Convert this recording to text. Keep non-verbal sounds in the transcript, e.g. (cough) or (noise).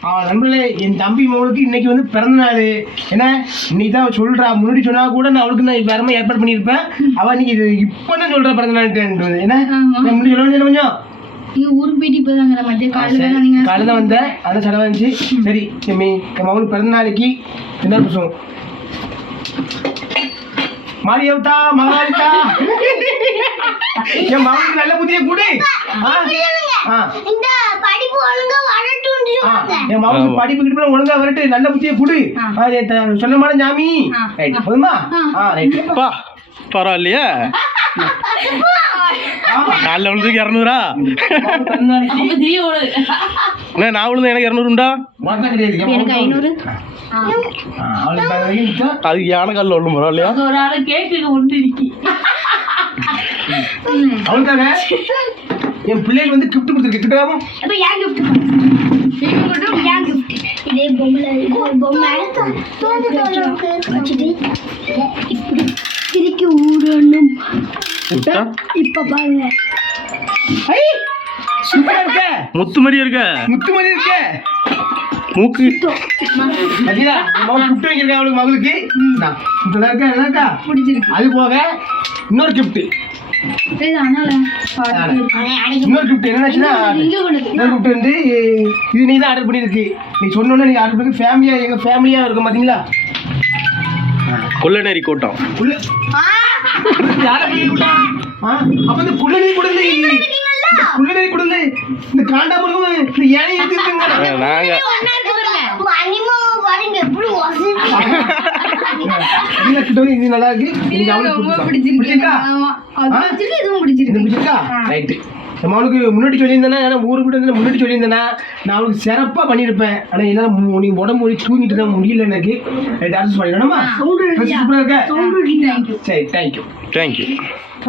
ஆ நண்பர்களே என் தம்பி மகளுக்கு இன்னைக்கு வந்து பிறந்த நாள். என்ன? இன்னைக்கு தான் சொல்றா. முன்னாடி சொன்னா கூட நான் அவளுக்கு நான் வேற மாதிரி ஏற்பாடு பண்ணியிருப்பேன். அவ இன்னைக்கு இது இப்போ தான் சொல்றா பிறந்த நாள் என்ன? ஆமா. நான் முன்னாடி சொல்ல கொஞ்சம்? ஊருக்கு போயிட்டு இப்பதாங்க மத்திய காலையில தான் நீங்க காலையில் தான் வந்தேன் அதான் செலவு இருந்துச்சு சரி என் மே- என் மகளுக்கு பிறந்த நாளைக்கு என்ன பேசுவோம்? மாரியவத்தா மகாலிதா. என் மகளுக்கு நல்ல புதிய கூடு. ஆ? படிப்பு ஒழுங்கா என் மகனுக்கு படிப்பு கிட்ட ஒழுங்கா வரட்டு நல்ல புத்திய குடு. த- சொன்னமான ஜாமி. ரைட் போதுமா? ஆ. ஆ ரைட் பா பரவாயில்லையே. காலைல விழுந்துக்கு இரநூறா? நான் விழுந்து எனக்கு இரநூறுண்டா எனக்கு ஐநூறு. அது யானை காலில் விழும் பரவாயில்லையா ஒரு ஆளு அவளுக்காக என் பிள்ளைகள் வந்து கிஃப்ட் கொடுத்துருக்கு. கிட்டாவும் அப்ப ஏன் கிஃப்ட் ஏன் கிஃப்ட் இதே பொம்மை பொம்மை வச்சுட்டு இப்படி திருக்கி ஊடணும் விட்டா இப்ப பாருங்க சூப்பரா இருக்க. முத்து மாதிரி இருக்க? முத்து மாதிரி இருக்க. மூக்கு. அஜிதா கிஃப்ட் வைக்கிறேன் அவளுக்கு மகளுக்கு? இருக்கா நல்லா இருக்கா? பிடிச்சிருக்கு. அது போக இன்னொரு கிஃப்ட் இன்னொரு கிஃப்ட் என்னச்சுன்னா இங்க கொண்டு இன்னொரு கிஃப்ட் வந்து இது நீ தான் ஆர்டர் பண்ணியிருக்கு நீ சொன்னோன்னே நீ ஆர்டர் பண்ணி ஃபேமிலியாக எங்கள் ஃபேமிலியாக இருக்கும் பார்த்தீங்களா கொள்ளநேரி கூட்டம். உள்ள யாரை? ஆ அப்போ இந்த குள்ளநீர் கொடுந்து இந்த குள்ளநீர் கொடுந்து இந்த காண்டாமருக்கும் இந்த ஏனை இருக்குங்க நாங்க (laughs) அனிமாவை பாருங்க எப்படி வசதி இது கிட்ட இது நல்லா இருக்கு இது அவளுக்கு பிடிச்சிருக்கா? இதுவும் ரைட்டு நம்ம அவளுக்கு முன்னாடி சொல்லியிருந்தேன்னா ஏன்னா ஊருக்கு விட்டு முன்னாடி சொல்லியிருந்தேன்னா நான் அவளுக்கு சிறப்பாக பண்ணியிருப்பேன். ஆனால் என்னால் மு- நீ உடம்பு வலி தூங்கிட்டு தான் முடியல எனக்கு. ரைட் அட்ஜஸ்ட் பண்ணிடணுமா சரி தேங்க்யூ தேங்க்யூ